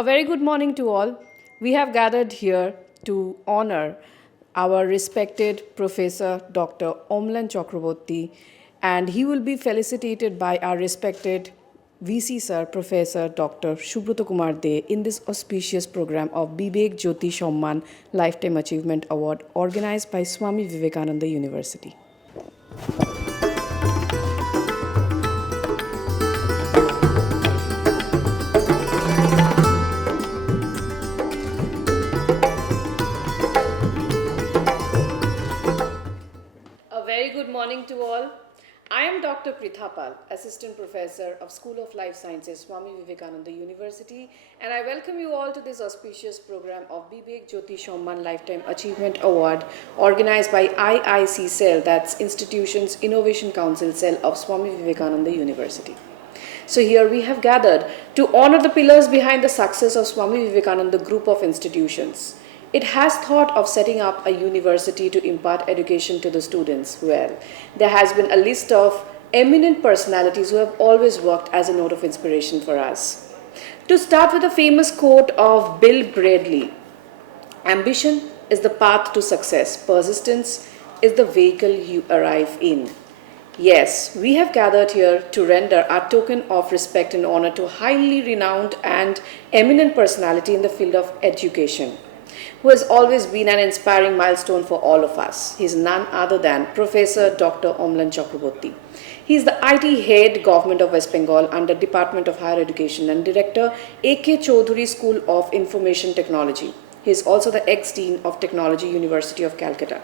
A very good morning to all. We have gathered here to honor our respected Professor Dr. Amlan Chakrabarti, and he will be felicitated by our respected VC Sir Professor Dr. Subroto Kumar De in this auspicious program of Vivek Jyoti Samman Lifetime Achievement Award organized by Swami Vivekanand University. A very good morning to all. I am Dr. Prithapal, Assistant Professor of School of Life Sciences, Swami Vivekananda University, and I welcome you all to this auspicious program of Vivek Jyoti Samman Lifetime Achievement Award organized by IIC Cell, that's Institutions Innovation Council Cell of Swami Vivekananda University. So here we have gathered to honor the pillars behind the success of Swami Vivekananda Group of Institutions. It has thought of setting up a university to impart education to the students. Well, there has been a list of eminent personalities who have always worked as a note of inspiration for us. To start with a famous quote of Bill Bradley, ambition is the path to success, persistence is the vehicle you arrive in. Yes, we have gathered here to render our token of respect and honor to a highly renowned and eminent personality in the field of education, who has always been an inspiring milestone for all of us. He is none other than Professor Dr. Amlan Chakrabarti. He is the IT head, Government of West Bengal under Department of Higher Education and Director, A.K. Choudhury School of Information Technology. He is also the ex-dean of Technology, University of Calcutta.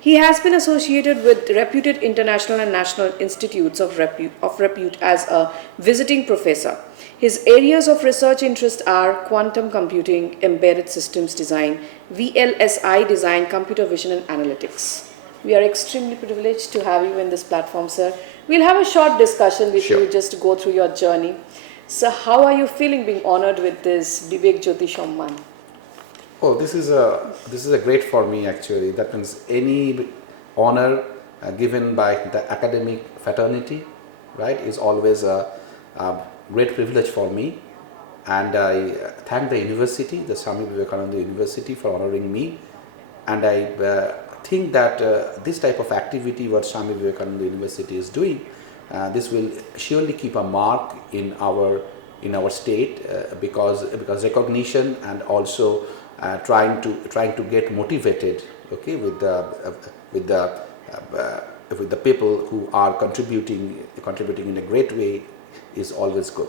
He has been associated with reputed international and national institutes of repute as a visiting professor. His areas of research interest are quantum computing, embedded systems design, VLSI design, computer vision and analytics. We are extremely privileged to have you in this platform, sir. We'll have a short discussion with you just to go through your journey. So how are you feeling being honored with this Vivek Jyoti Samman? Oh, this is a great for me actually. That means any honor given by the academic fraternity, right, is always a great privilege for me. And I thank the university, the Swami Vivekananda University, for honoring me. And I think that this type of activity what Swami Vivekananda University is doing, this will surely keep a mark in our state because recognition and also trying to get motivated, okay, with the people who are contributing in a great way is always good.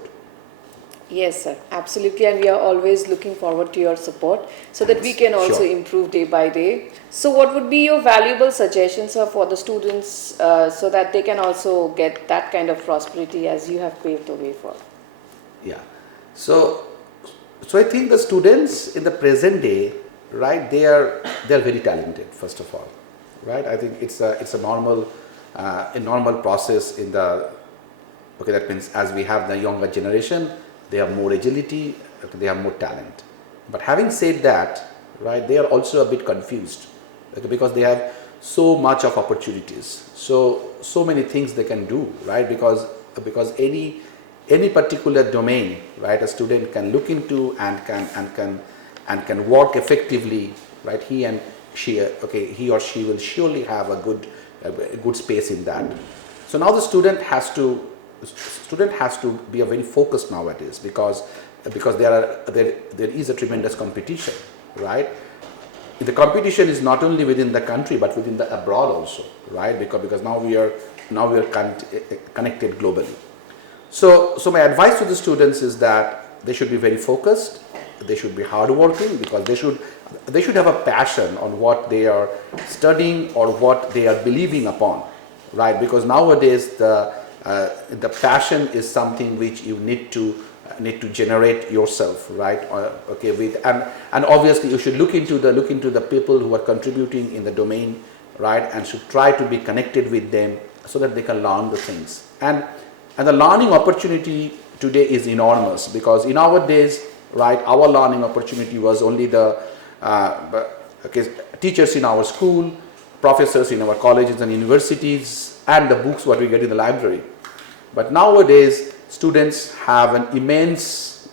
Yes, sir, absolutely, and we are always looking forward to your support so that we can also improve day by day. So what would be your valuable suggestions, sir, for the students so that they can also get that kind of prosperity as you have paved the way for? Yeah, so I think the students in the present day, right, they are very talented, first of all, right. I think it's a normal process in the, okay, that means as we have the younger generation, they have more agility, they have more talent. But having said that, right, they are also a bit confused, okay, because they have so much of opportunities, so many things they can do, right, because any particular domain, right, a student can look into and can work effectively, right, he or she will surely have a good space in that. So now the student has to be a very focused nowadays because there is a tremendous competition, right. The competition is not only within the country but within the abroad also, right, because now we are connected globally. So my advice to the students is that they should be very focused, they should be hardworking because they should have a passion on what they are studying or what they are believing upon, right, because nowadays the passion is something which you need to generate yourself, right, okay, and obviously you should look into the people who are contributing in the domain, right, and should try to be connected with them so that they can learn the things. And the learning opportunity today is enormous because in our days, right, our learning opportunity was only the teachers in our school, professors in our colleges and universities, and the books what we get in the library. But nowadays, students have an immense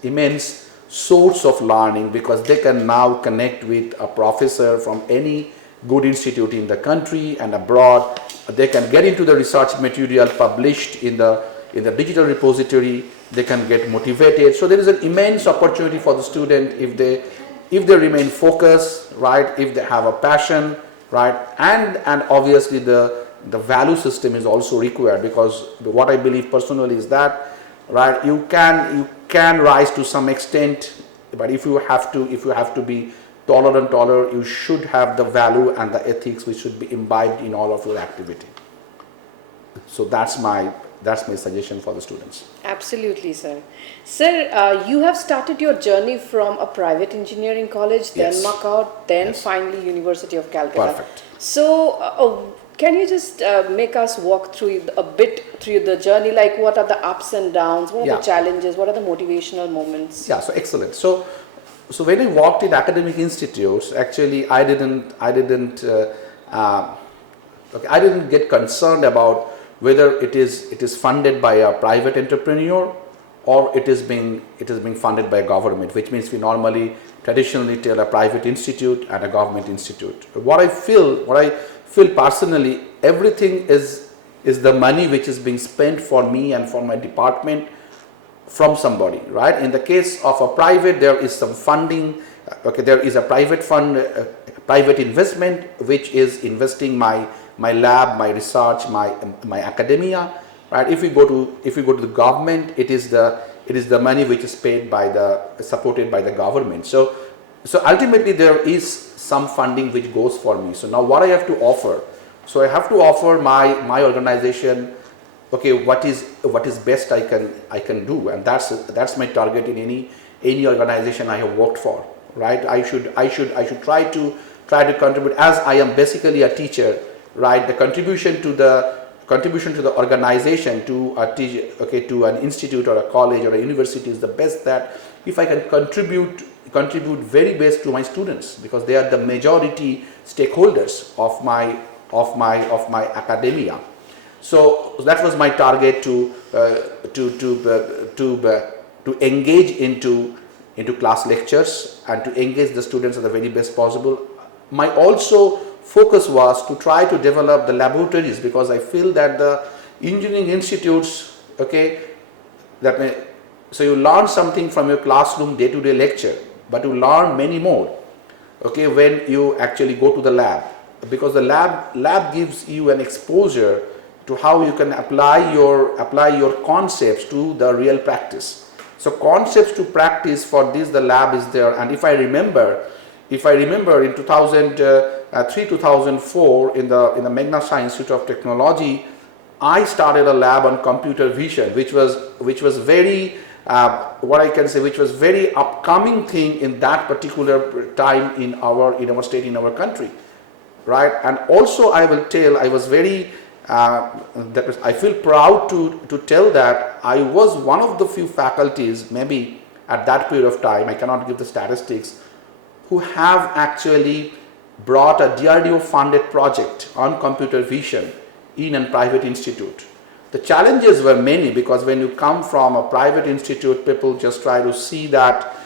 source of learning, because they can now connect with a professor from any good institute in the country and abroad. They can get into the research material published in the digital repository. They can get motivated. So there is an immense opportunity for the student if they remain focused, right? If they have a passion, right? And obviously the value system is also required, because what I believe personally is that, right, you can rise to some extent, but if you have to be taller, you should have the value and the ethics which should be imbibed in all of your activity. So that's my suggestion for the students. Absolutely, sir. Sir, you have started your journey from a private engineering college, then Yes. Macau, then Yes. finally University of Calcutta. Perfect. So, can you just make us walk through a bit through the journey? Like, what are the ups and downs? What are Yeah. the challenges? What are the motivational moments? Yeah, so excellent. So when I walked in academic institutes, actually I didn't get concerned about whether it is funded by a private entrepreneur or it is being funded by government, which means we normally traditionally tell a private institute and a government institute. What I feel personally, everything is the money which is being spent for me and for my department from somebody, right? In the case of a private, there is some funding. Okay, there is a private fund, private investment which is investing my lab, my research, my academia, right? If we go to the government, it is the money which is supported by the government. So ultimately there is some funding which goes for me. So now what I have to offer? So I have to offer my organization, okay, what is best I can do, and that's my target in any organization I have worked for, right? I should try to contribute, as I am basically a teacher, right? The contribution to the organization, to an institute or a college or a university is the best, that if I can contribute very best to my students, because they are the majority stakeholders of my academia. So that was my target, to engage into class lectures and to engage the students at the very best possible. My also focus was to try to develop the laboratories, because I feel that the engineering institutes, okay, so you learn something from your classroom day-to-day lecture, but you learn many more, okay, when you actually go to the lab, because the lab gives you an exposure to how you can apply your concepts to the real practice. So concepts to practice, for this the lab is there. And if I remember in 2003-2004 in the Magna Institute of Technology, I started a lab on computer vision, which was very which was very upcoming thing in that particular time in our state, in our country, right? And also I will tell, I was very I feel proud to tell that I was one of the few faculties, maybe at that period of time, I cannot give the statistics, who have actually brought a DRDO funded project on computer vision in a private institute. The challenges were many, because when you come from a private institute, people just try to see that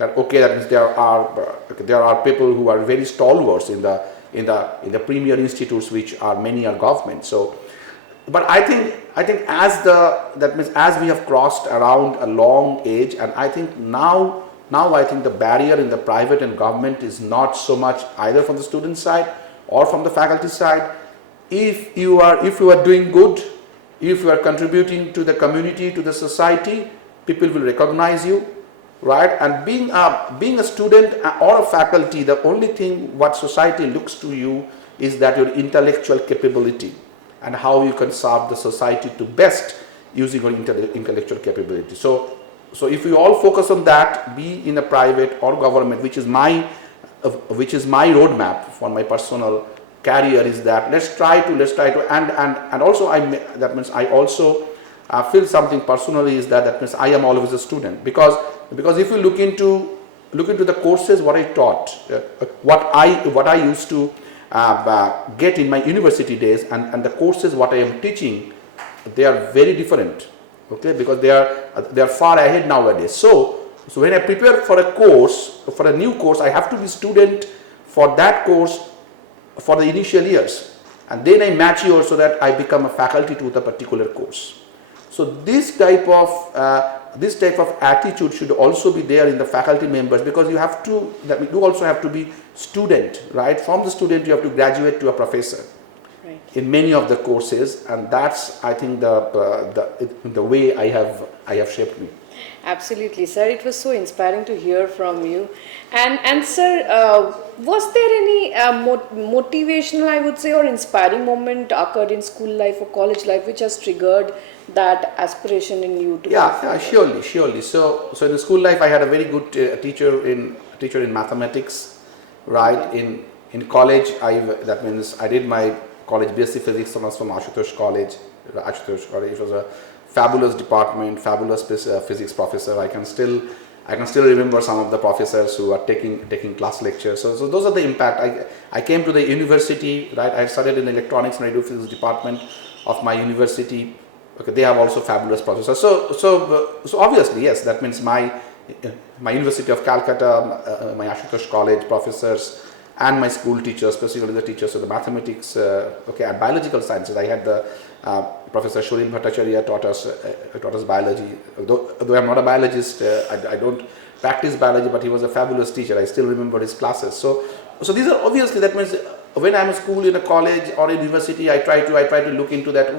okay, that means there are people who are very stalwarts in the premier institutes, which are many are government. So, but I think as we have crossed around a long age, and I think now I think the barrier in the private and government is not so much either from the student side or from the faculty side. If you are doing good, if you are contributing to the community, to the society, people will recognize you, right? And being a student or a faculty, the only thing what society looks to you is that your intellectual capability and how you can serve the society to best using your intellectual capability. So if we all focus on that, be in a private or government, which is my roadmap for my personal career, is that let's try to and also that means I also feel something personally, is that means I am always a student, because if you look into the courses what I taught, what I used to get in my university days, and the courses what I am teaching, they are very different, okay, because they are far ahead nowadays. So So when I prepare for a course, for a new course, I have to be student for that course for the initial years, and then I mature so that I become a faculty to the particular course. So this type of attitude should also be there in the faculty members, because you have to, that you also have to be student, right? From the student you have to graduate to a professor, right, in many of the courses, and that's, I think, the way I have shaped me. Absolutely, sir. It was so inspiring to hear from you. And sir, was there any motivational, I would say, or inspiring moment occurred in school life or college life which has triggered that aspiration in you to? Yeah, surely. So in the school life, I had a very good teacher in mathematics, right? In college, that means I did my college BSc Physics from Ashutosh College. It was a fabulous department, fabulous physics professor. I can still remember some of the professors who are taking class lectures. So those are the impact. I came to the university, right? I studied in the electronics and radio physics department of my university. Okay, they have also fabulous professors. So obviously, yes, that means my University of Calcutta, my Ashutosh College professors, and my school teachers, specifically the teachers of the mathematics, and biological sciences. I had the Professor Shuril Bhattacharya taught us biology. Though I'm not a biologist, I don't practice biology, but he was a fabulous teacher. I still remember his classes. So these are obviously, that means when I'm in school, in a college or in university, I try to look into that.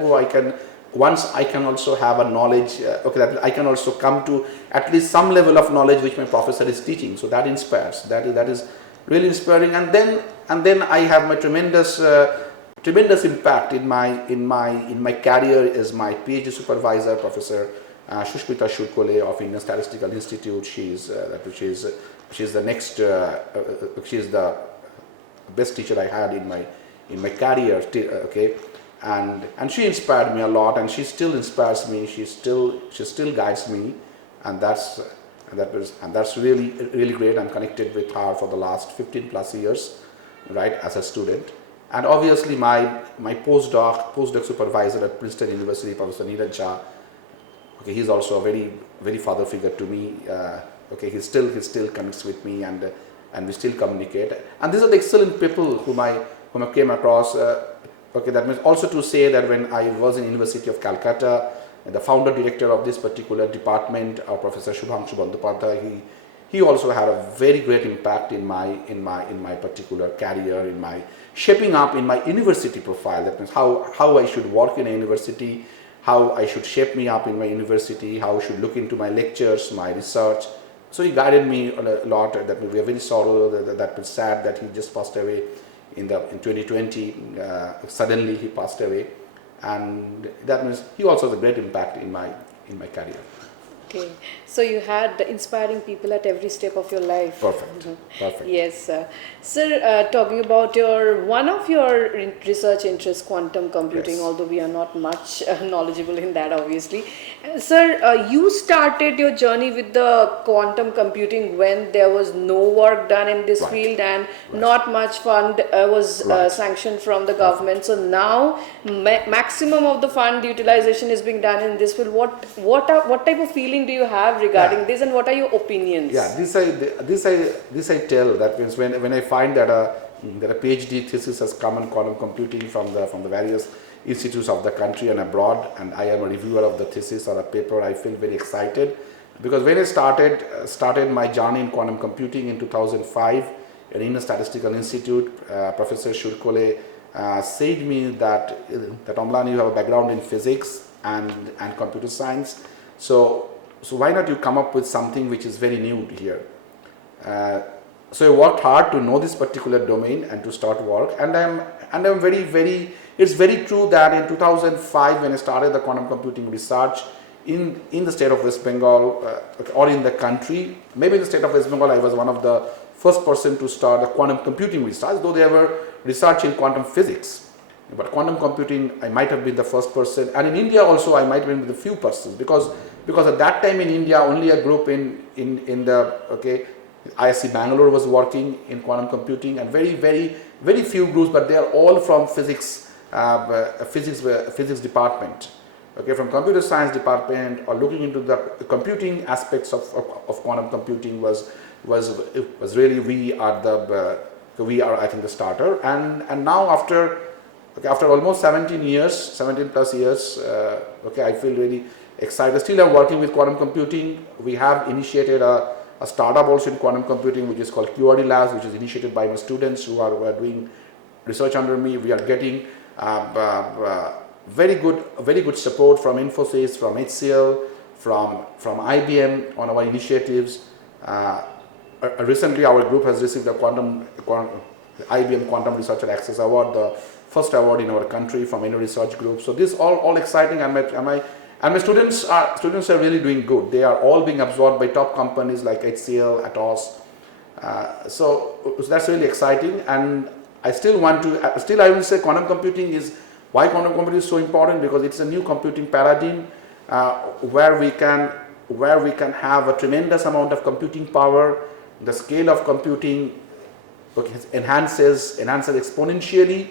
Once I can also have a knowledge, that I can also come to at least some level of knowledge which my professor is teaching. So that inspires. That is really inspiring. And then I have my tremendous impact in my career is my PhD supervisor, Professor Shushmita Shurkole of Indian Statistical Institute. She's the best teacher I had in my career. And she inspired me a lot, and she still inspires me. She still guides me, and that's really great. I'm connected with her for the last 15 plus years, right, as a student. And obviously my postdoc supervisor at Princeton University, Professor Neeraj Jha. Okay, he's also a very, very father figure to me. He still connects with me, and we still communicate. And these are the excellent people whom I came across. That means also to say that when I was in University of Calcutta, the founder director of this particular department, Professor Shubhangshu Bandyopadhyay, he also had a very great impact in my particular career, in my shaping up in my university profile. That means how I should work in a university, how I should shape me up in my university, how I should look into my lectures, my research. So he guided me a lot. That we are very sorrow that was sad that he just passed away in 2020. Suddenly he passed away, and that means he also has a great impact in my career. Okay, so you had inspiring people at every step of your life. Perfect. Yes, sir. Talking about one of your research interests, quantum computing. Yes. Although we are not much knowledgeable in that, obviously. Sir, you started your journey with the quantum computing when there was no work done in this field, and not much fund was sanctioned from the government. So now maximum of the fund utilization is being done in this field. What type of feeling do you have regarding this, and what are your opinions? Yeah, this I tell. That means when I find that a PhD thesis has come on quantum computing from the various institutes of the country and abroad, and I am a reviewer of the thesis or a paper, I feel very excited, because when I started my journey in quantum computing in 2005 in Indian Statistical Institute, Professor Shurkole said me that Amlan, you have a background in physics and computer science, so why not you come up with something which is very new here? So I worked hard to know this particular domain and to start work, and I'm very, it's very true that in 2005 when I started the quantum computing research in the state of West Bengal or in the country, maybe in the state of West Bengal I was one of the first person to start the quantum computing research, though there were research in quantum physics. But quantum computing, I might have been the first person, and in India also I might have been the few persons, because at that time in India only a group in the ISC Bangalore was working in quantum computing, and very few groups, but they are all from physics department. okay, from computer science department or looking into the computing aspects of quantum computing was really we are I think the starter, and now after almost 17 plus years, okay, I feel really excited. Still I'm working with quantum computing. We have initiated a startup also in quantum computing which is called Choudhury Labs, which is initiated by my students who are doing research under me. We are getting very good support from Infosys, from HCL, from IBM on our initiatives. Recently our group has received a IBM Quantum Researcher Access Award, the first award in our country from any research group. So this all exciting, and my students are really doing good. They are all being absorbed by top companies like HCL, Atos. So that's really exciting, and I will say quantum computing is, why quantum computing is so important, because it's a new computing paradigm where we can have a tremendous amount of computing power. The scale of computing enhances exponentially,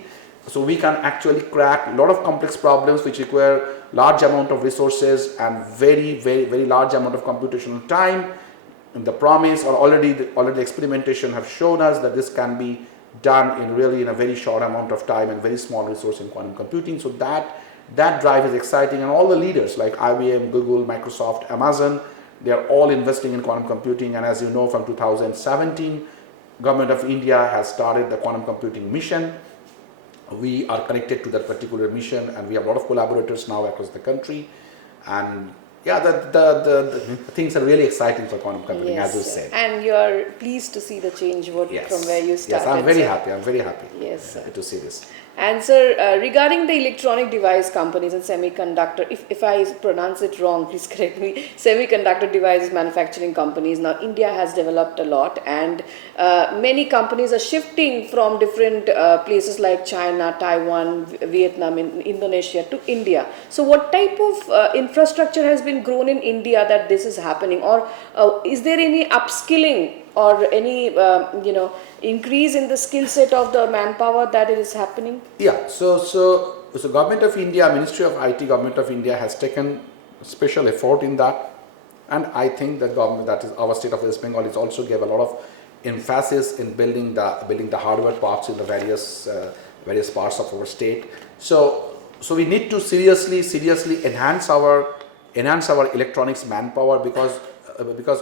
so we can actually crack a lot of complex problems which require large amount of resources and very large amount of computational time. And the promise, or already experimentation have shown us that this can be done in a very short amount of time and very small resource in quantum computing. So that drive is exciting, and all the leaders like IBM, Google, Microsoft, Amazon, they are all investing in quantum computing. And as you know, from 2017, Government of India has started the quantum computing mission. We are connected to that particular mission, and we have a lot of collaborators now across the country. And yeah, the things are really exciting for quantum computing, Yes, as you said. and you're pleased to see the change from where you started. Yes, I'm very sir. happy. I'm very happy. Yes, sir. Happy to see this. And sir, regarding the electronic device companies and semiconductor, if I pronounce it wrong, please correct me, semiconductor devices manufacturing companies, now India has developed a lot, and many companies are shifting from different places like China, Taiwan, Vietnam, Indonesia to India. So what type of infrastructure has been grown in India that this is happening, or is there any upskilling or any increase in the skill set of the manpower that is happening? Yeah, so Government of India, Ministry of IT, Government of India has taken special effort in that, and I think that government, that is our state of West Bengal, is also gave a lot of emphasis in building the hardware parts in the various parts of our state. So we need to seriously enhance our electronics manpower, because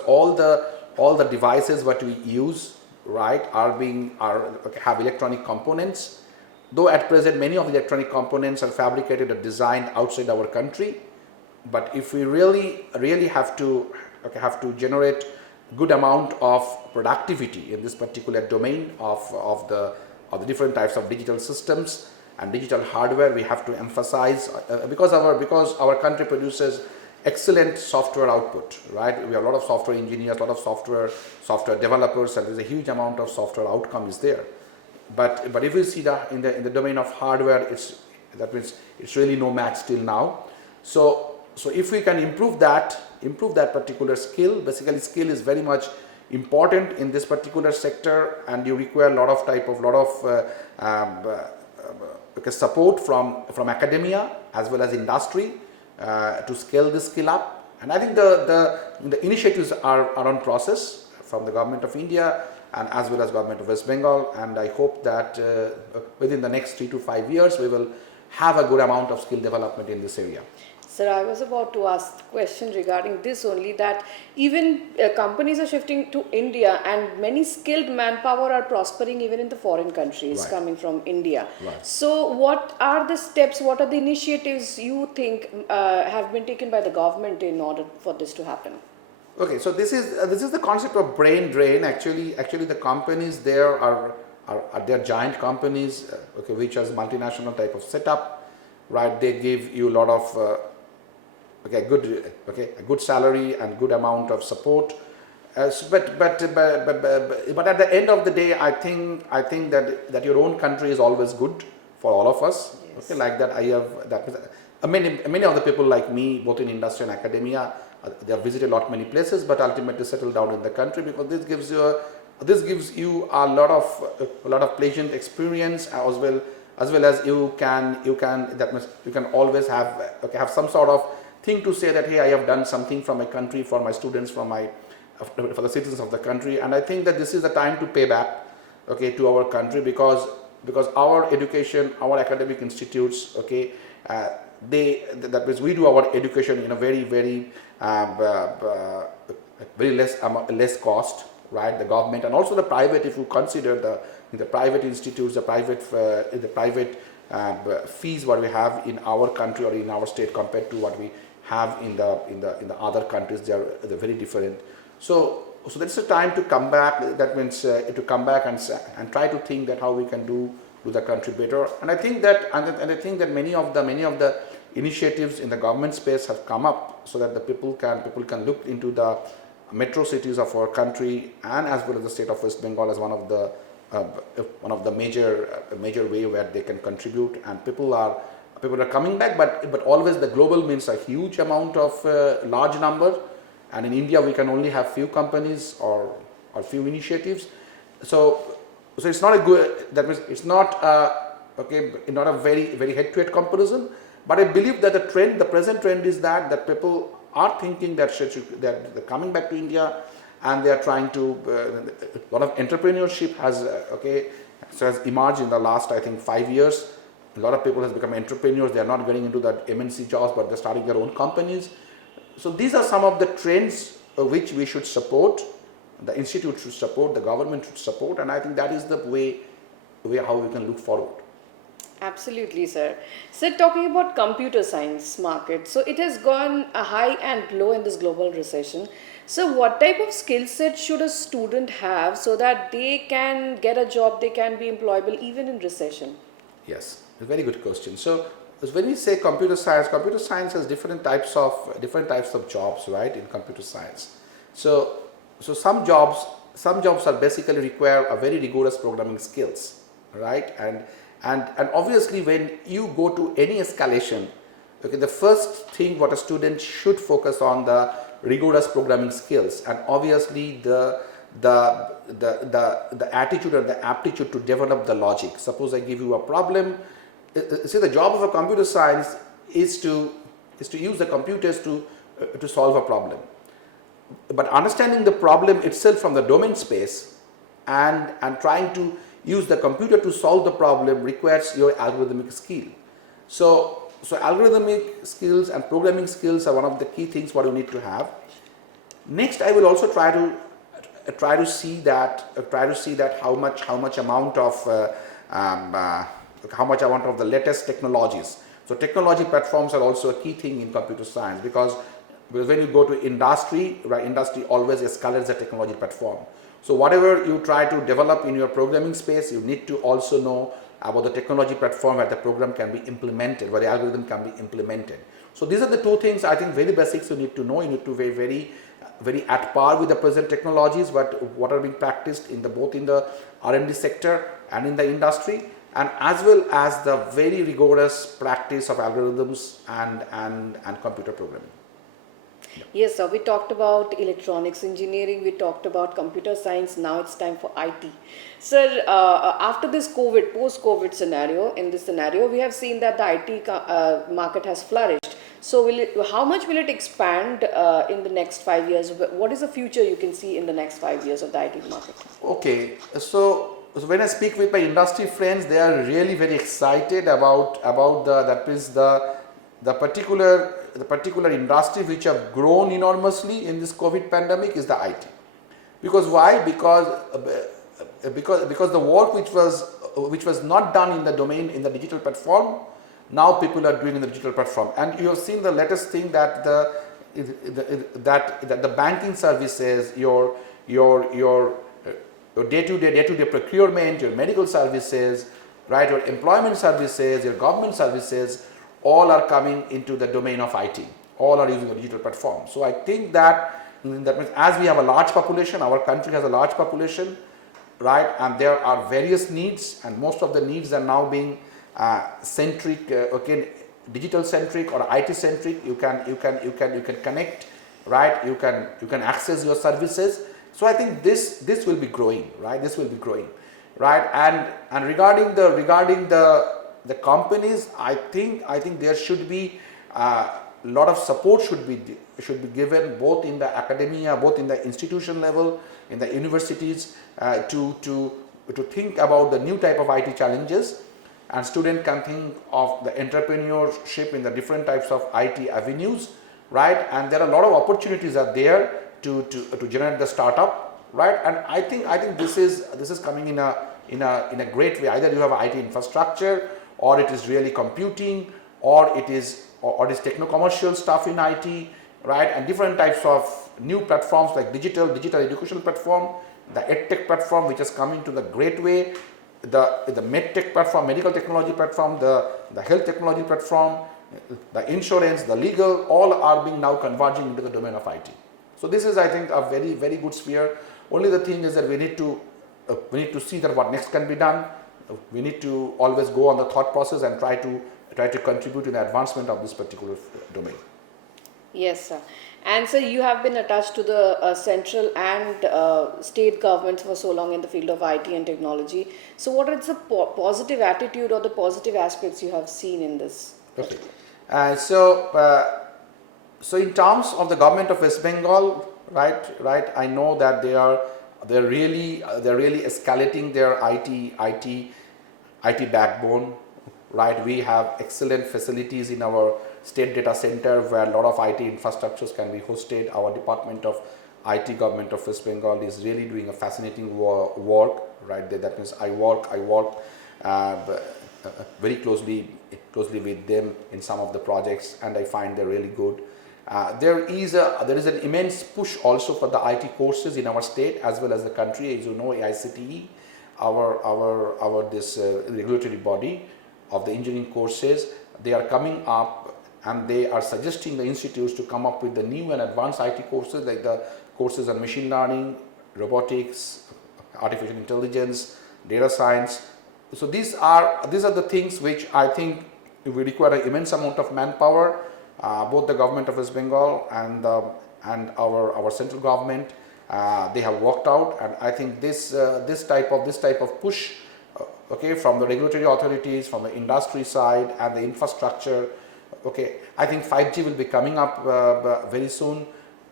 all the devices what we use, right, have electronic components. Though at present many of the electronic components are fabricated or designed outside our country, but if we really have to generate good amount of productivity in this particular domain of the different types of digital systems and digital hardware, we have to emphasize because our country produces excellent software output, right? We have a lot of software engineers, a lot of software developers, and there's a huge amount of software outcome is there. But if you see in the domain of hardware, that means it's really no match till now. So if we can improve that particular skill, basically skill is very much important in this particular sector, and you require a lot of support from academia as well as industry to scale this skill up. And I think the initiatives are on process from the Government of India and as well as Government of West Bengal, and I hope that within the next 3 to 5 years we will have a good amount of skill development in this area. Sir, I was about to ask a question regarding this only, that even companies are shifting to India, and many skilled manpower are prospering even in the foreign countries, Right. coming from India. Right. So what are the steps, what are the initiatives you think have been taken by the government in order for this to happen? Okay, so this is the concept of brain drain. Actually the companies there are they're giant companies, which has multinational type of setup, right? They give you a lot of a good salary and good amount of support. But at the end of the day, I think that your own country is always good for all of us. Yes. Okay, like that many of the people like me, both in industry and academia, they have visited many places, but ultimately settle down in the country, because this gives you a lot of pleasant experience, as well as well as that means you can always have some sort of thing to say that, hey, I have done something from my country, for my students, for the citizens of the country. And I think that this is the time to pay back, okay, to our country, because our education, our academic institutes, okay, that means we do our education in a very less cost, right? The government and also the private, if you consider the private institutes, the private fees what we have in our country or in our state compared to what we have in the other countries, they're very different. So that's the time to come back. That means to come back and try to think that how we can do the country better. And I think that many of the initiatives in the government space have come up so that the people can look into the metro cities of our country and as well as the state of West Bengal as one of the major way where they can contribute, and people are coming back, but always the global means a huge amount of large number, and in India we can only have few companies or few initiatives. So it's not a good, that means it's not not a very head-to-head comparison, but I believe that the present trend is that people are thinking that they're coming back to India, and they are trying to a lot of entrepreneurship has emerged in the last, I think, 5 years. A lot of people has become entrepreneurs. They are not getting into that MNC jobs, but they're starting their own companies. So these are some of the trends which we should support, the institute should support, the government should support, and I think that is the way how we can look forward. Absolutely, sir. So talking about computer science market, so it has gone a high and low in this global recession. So what type of skill set should a student have so that they can get a job, they can be employable even in recession? Yes, a very good question. So when we say computer science has different types of jobs, right, in computer science. So some jobs are basically require a very rigorous programming skills, right? And obviously when you go to any escalation, okay, the first thing what a student should focus on the rigorous programming skills, and obviously the attitude or the aptitude to develop the logic. Suppose I give you a problem. See, the job of a computer science is to use the computers to solve a problem. But understanding the problem itself from the domain space and trying to use the computer to solve the problem requires your algorithmic skill. So algorithmic skills and programming skills are one of the key things what you need to have. Next, I will also try to see that how much amount of the latest technologies. So technology platforms are also a key thing in computer science, because when you go to industry, right, industry always escalates the technology platform. So whatever you try to develop in your programming space, you need to also know about the technology platform where the program can be implemented, where the algorithm can be implemented. So these are the two things, I think, very basics you need to know. You need to be very at par with the present technologies, what are being practiced both in the R&D sector and in the industry, and as well as the very rigorous practice of algorithms and computer programming. Yes, sir. We talked about electronics engineering, we talked about computer science, now it's time for IT. Sir, after this post-COVID scenario, in this scenario, we have seen that the IT market has flourished. So how much will it expand in the next 5 years? What is the future you can see in the next 5 years of the IT market? Okay, so when I speak with my industry friends, they are really very excited about the particular industry which have grown enormously in this COVID pandemic is the IT. Because why? Because the work which was not done in the domain in the digital platform, now people are doing in the digital platform. And you have seen the latest thing that the banking services, your day-to-day procurement, your medical services, right, your employment services, your government services, all are coming into the domain of IT. All are using a digital platform. So I think that means as we have a large population, our country has a large population, right, and there are various needs, and most of the needs are now being digital centric or IT centric. You can connect, right? You can access your services. So I think this will be growing, right? This will be growing, right? And regarding the the companies, I think there should be a lot of support should be given both in the academia, both in the institution level, in the universities, to think about the new type of IT challenges, and student can think of the entrepreneurship in the different types of IT avenues, right? And there are a lot of opportunities are there to generate the startup, right? And I think this is coming in a great way. Either you have IT infrastructure, or it is really computing, or it is techno-commercial stuff in IT, right? And different types of new platforms like digital educational platform, the EdTech platform, which is coming to the great way, the MedTech platform, medical technology platform, the health technology platform, the insurance, the legal, all are being now converging into the domain of IT. So this is, I think, a very, very good sphere. Only the thing is that we need to see that what next can be done. We need to always go on the thought process and try to contribute in the advancement of this particular domain. Yes, sir. And so you have been attached to the central and state governments for so long in the field of IT and technology. So what is the positive attitude or the positive aspects you have seen in this? Okay. So in terms of the government of West Bengal, right, I know that they're really escalating their IT backbone, right? We have excellent facilities in our state data center where a lot of IT infrastructures can be hosted. Our Department of IT, Government of West Bengal, is really doing a fascinating work, right? That means I work very closely with them in some of the projects, and I find they're really good. There is an immense push also for the IT courses in our state as well as the country. As you know, AICTE, our this regulatory body of the engineering courses, they are coming up and they are suggesting the institutes to come up with the new and advanced IT courses, like the courses on machine learning, robotics, artificial intelligence, data science. So these are the things which I think we require an immense amount of manpower. Both the government of West Bengal and our central government, they have worked out, and I think this type of push, okay, from the regulatory authorities, from the industry side and the infrastructure, okay, I think 5G will be coming up very soon.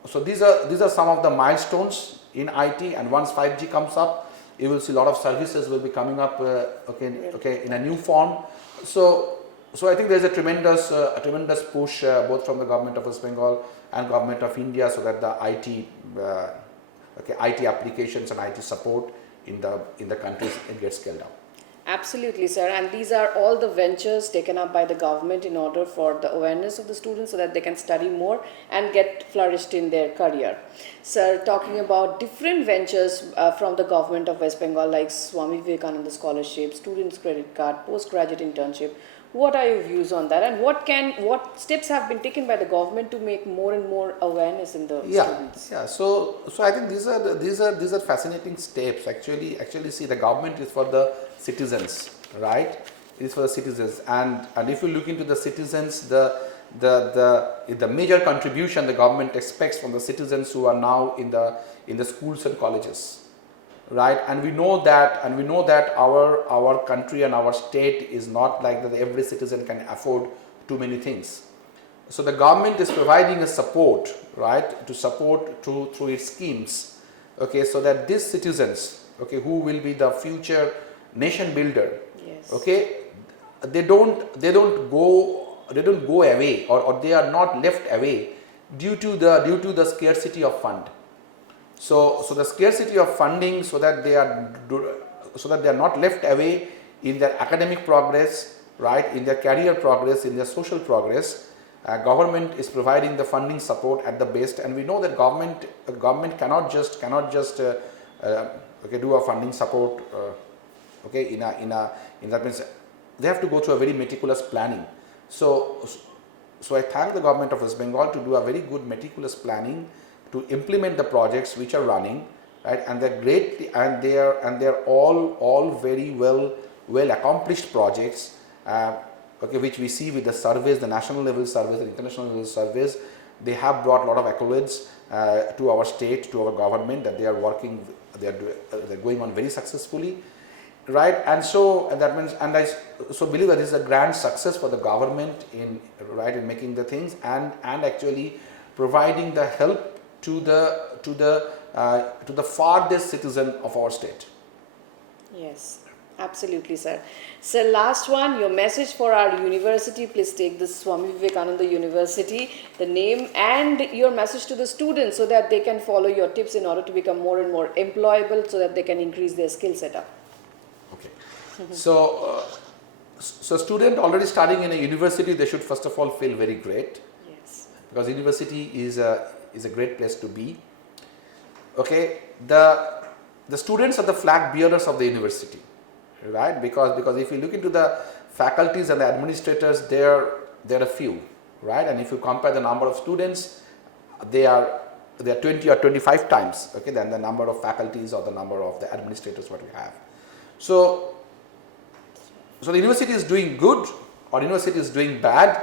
So these are some of the milestones in IT, and once 5G comes up, you will see a lot of services will be coming up, okay, in a new form. So I think there is a tremendous push both from the government of West Bengal and government of India, so that the IT applications and IT support in the countries, it gets scaled up. Absolutely, sir. And these are all the ventures taken up by the government in order for the awareness of the students so that they can study more and get flourished in their career. Sir, talking about different ventures from the government of West Bengal, like Swami Vivekanand Scholarship, Students Credit Card, Postgraduate Internship, what are your views on that, and what steps have been taken by the government to make more and more awareness in the students? Yeah. So I think these are fascinating steps. Actually, see, the government is for the citizens, right? It is for the citizens, and if you look into the citizens, the major contribution the government expects from the citizens who are now in the schools and colleges. Right, and we know that our country and our state is not like that every citizen can afford too many things. So the government is providing a support, right, to support through its schemes, okay, so that these citizens, okay, who will be the future nation builder, yes, okay, they don't go away, or they are not left away due to the scarcity of fund. So the scarcity of funding, so that they are not left away in their academic progress, right, in their career progress, in their social progress. Government is providing the funding support at the best, and we know that government cannot just do a funding support, okay, in that means they have to go through a very meticulous planning. So I thank the government of West Bengal to do a very good meticulous planning to implement the projects which are running, right, and they're great, and they're all very well accomplished projects, okay, which we see with the surveys, the national level surveys, the international level surveys. They have brought a lot of accolades to our state, to our government, that they are working, they're going on very successfully. right? And so and that means, and I so believe that this is a grand success for the government in right in making the things and actually providing the help to the farthest citizen of our state. Yes, absolutely, sir. So, last one, your message for our university. Please take this Swami Vivekananda University, the name, and your message to the students so that they can follow your tips in order to become more and more employable so that they can increase their skill setup. Okay. So student already studying in a university, they should first of all feel very great. Yes. Because university is a great place to be. Okay, the students are the flag bearers of the university, right? Because if you look into the faculties and the administrators, there are a few, right? And if you compare the number of students, they are 20 or 25 times, okay, than the number of faculties or the number of the administrators what we have. So the university is doing good or university is doing bad,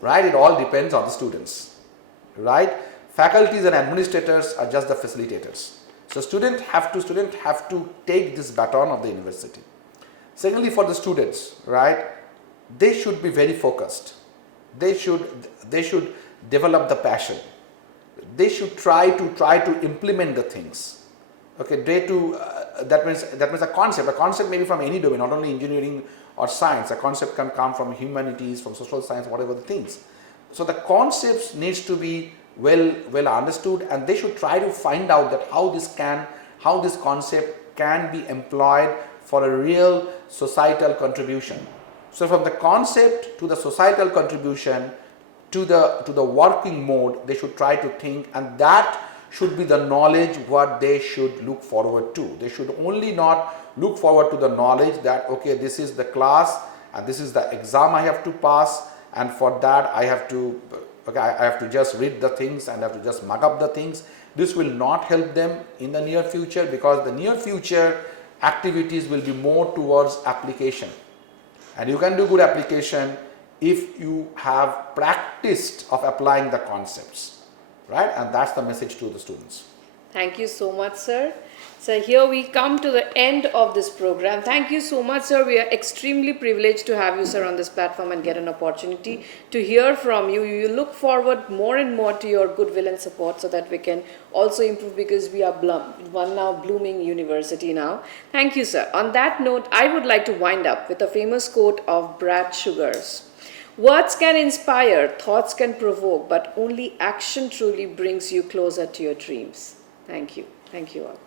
right? It all depends on the students, right? Faculties and administrators are just the facilitators. So student have to take this baton of the university. Secondly, for the students, right, they should be very focused. They should develop the passion. They should try to implement the things. Okay, that means a concept may be from any domain, not only engineering or science. A concept can come from humanities, from social science, whatever the things. So the concepts needs to be well understood, and they should try to find out that how this concept can be employed for a real societal contribution. So from the concept to the societal contribution to the working mode, they should try to think, and that should be the knowledge what they should look forward to. They should only not look forward to the knowledge that okay, this is the class and this is the exam I have to pass, and for that I have to just read the things and I have to just mug up the things. This will not help them in the near future, because the near future activities will be more towards application, and you can do good application if you have practiced of applying the concepts, right? And that's the message to the students. Thank you so much, sir. So here we come to the end of this program. Thank you so much, sir. We are extremely privileged to have you, sir, on this platform and get an opportunity to hear from you. You look forward more and more to your goodwill and support so that we can also improve, because we are one now blooming university now. Thank you, sir. On that note, I would like to wind up with a famous quote of Brad Sugar's. Words can inspire, thoughts can provoke, but only action truly brings you closer to your dreams. Thank you. Thank you all.